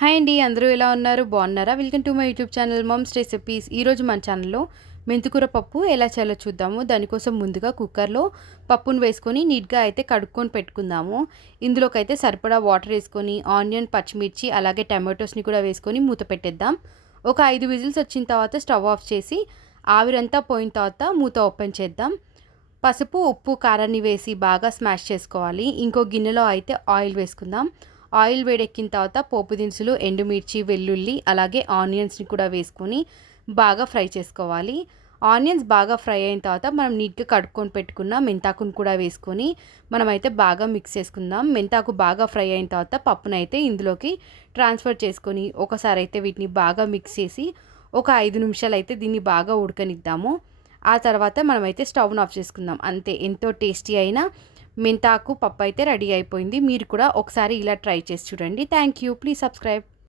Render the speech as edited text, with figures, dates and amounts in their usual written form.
Hi అండి, అందరూ ఎలా ఉన్నారు? బాగున్నారా? Welcome to my YouTube channel mumps recipes. ఈరోజు మన ఛానల్లో మెంతికూర పప్పు ఎలా చేయాలో చూద్దాము. దానికోసం ముందుగా కుక్కర్లో పప్పును వేసుకొని నీట్గా అయితే కడుక్కొని పెట్టుకుందాము. ఇందులోకైతే సరిపడా వాటర్ వేసుకొని ఆనియన్, పచ్చిమిర్చి అలాగే టమాటోస్ని కూడా వేసుకొని మూత పెట్టేద్దాం. ఒక 5 విజిల్స్ వచ్చిన తర్వాత స్టవ్ ఆఫ్ చేసి ఆవిరంతా పోయిన తర్వాత మూత ఓపెన్ చేద్దాం. పసుపు, ఉప్పు, కారాన్ని వేసి బాగా స్మాష్ చేసుకోవాలి. ఇంకో గిన్నెలో అయితే ఆయిల్ వేసుకుందాం. ఆయిల్ వేడెక్కిన తర్వాత పోపు దినుసులు, ఎండుమిర్చి, వెల్లుల్లి అలాగే ఆనియన్స్ని కూడా వేసుకొని బాగా ఫ్రై చేసుకోవాలి. ఆనియన్స్ బాగా ఫ్రై అయిన తర్వాత మనం నీట్గా కడుక్కొని పెట్టుకున్న మెంతాకును కూడా వేసుకొని మనమైతే బాగా మిక్స్ చేసుకుందాం. మెంతాకు బాగా ఫ్రై అయిన తర్వాత పప్పునైతే ఇందులోకి ట్రాన్స్ఫర్ చేసుకొని ఒకసారి అయితే వీటిని బాగా మిక్స్ చేసి ఒక 5 నిమిషాలు అయితే దీన్ని బాగా ఉడకనిద్దాము. ఆ తర్వాత మనమైతే స్టవ్ను ఆఫ్ చేసుకుందాం. అంతే, ఎంతో టేస్టీ అయిన మెంతాకు పప్పు అయితే రెడీ అయిపోయింది. మీరు కూడా ఒకసారి ఇలా ట్రై చేసి చూడండి. Thank you. Please subscribe.